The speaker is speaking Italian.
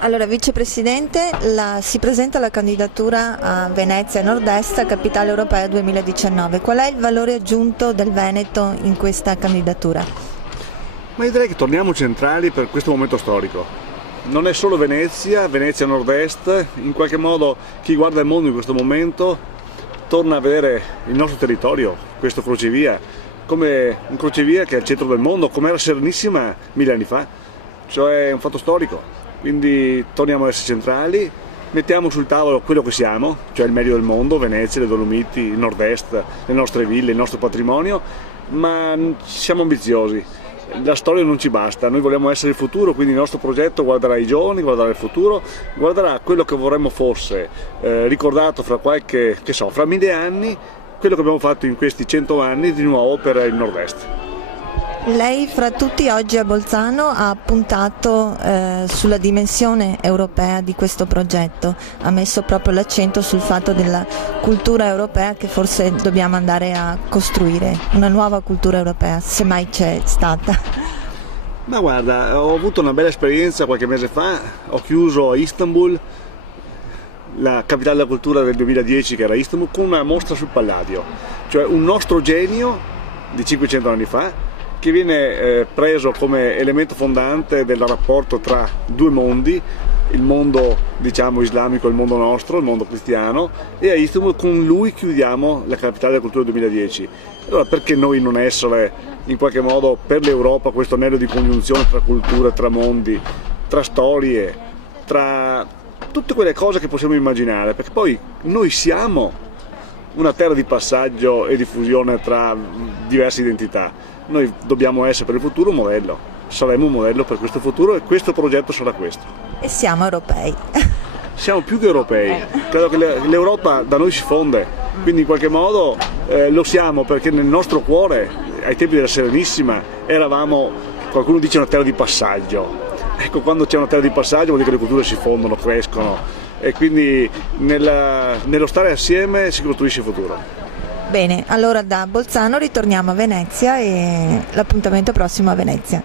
Allora, vicepresidente, si presenta la candidatura a Venezia Nord-Est, Capitale Europea 2019. Qual è il valore aggiunto del Veneto in questa candidatura? Ma io direi che torniamo centrali per questo momento storico. Non è solo Venezia, Venezia Nord-Est, in qualche modo chi guarda il mondo in questo momento torna a vedere il nostro territorio, questo crocevia, come un crocevia che è al centro del mondo, come era Serenissima 1000 anni fa, cioè è un fatto storico. Quindi torniamo ad essere centrali, mettiamo sul tavolo quello che siamo, cioè il medio del mondo, Venezia, le Dolomiti, il nord-est, le nostre ville, il nostro patrimonio, ma siamo ambiziosi. La storia non ci basta, noi vogliamo essere il futuro, quindi il nostro progetto guarderà i giovani, guarderà il futuro, guarderà quello che vorremmo fosse ricordato fra fra 1000 anni, quello che abbiamo fatto in questi 100 anni di nuovo per il nord-est. Lei fra tutti oggi a Bolzano ha puntato sulla dimensione europea di questo progetto, ha messo proprio l'accento sul fatto della cultura europea che forse dobbiamo andare a costruire, una nuova cultura europea, se mai c'è stata. Ma guarda, ho avuto una bella esperienza qualche mese fa, ho chiuso a Istanbul, la capitale della cultura del 2010 che era Istanbul, con una mostra sul Palladio, cioè un nostro genio di 500 anni fa, che viene preso come elemento fondante del rapporto tra due mondi, il mondo diciamo islamico e il mondo nostro, il mondo cristiano, e a Istanbul con lui chiudiamo la capitale della cultura 2010. Allora perché noi non essere in qualche modo per l'Europa questo anello di congiunzione tra culture, tra mondi, tra storie, tra tutte quelle cose che possiamo immaginare, perché poi noi siamo una terra di passaggio e di fusione tra diverse identità. Noi dobbiamo essere per il futuro un modello, saremo un modello per questo futuro e questo progetto sarà questo. E siamo europei. Siamo più che europei, credo che l'Europa da noi si fonde, quindi in qualche modo lo siamo perché nel nostro cuore, ai tempi della Serenissima, eravamo, qualcuno dice, una terra di passaggio. Ecco, quando c'è una terra di passaggio vuol dire che le culture si fondono, crescono e quindi nello stare assieme si costruisce il futuro. Bene, allora da Bolzano ritorniamo a Venezia e l'appuntamento prossimo a Venezia.